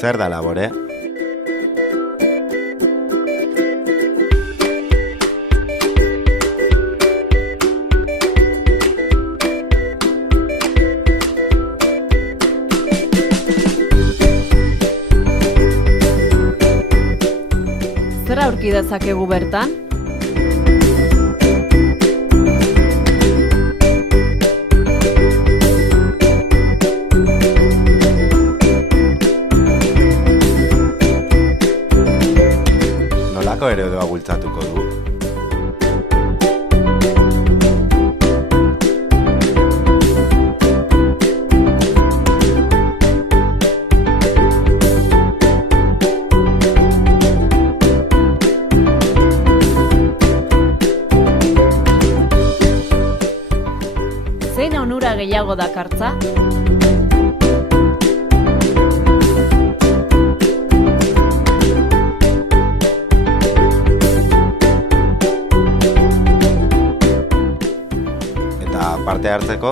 Zer da labore? Zer aurki dezakegu bertan? Nolako eredua bultzatuko du? Zein onura gehiago dakartza? Eta parte hartzeko,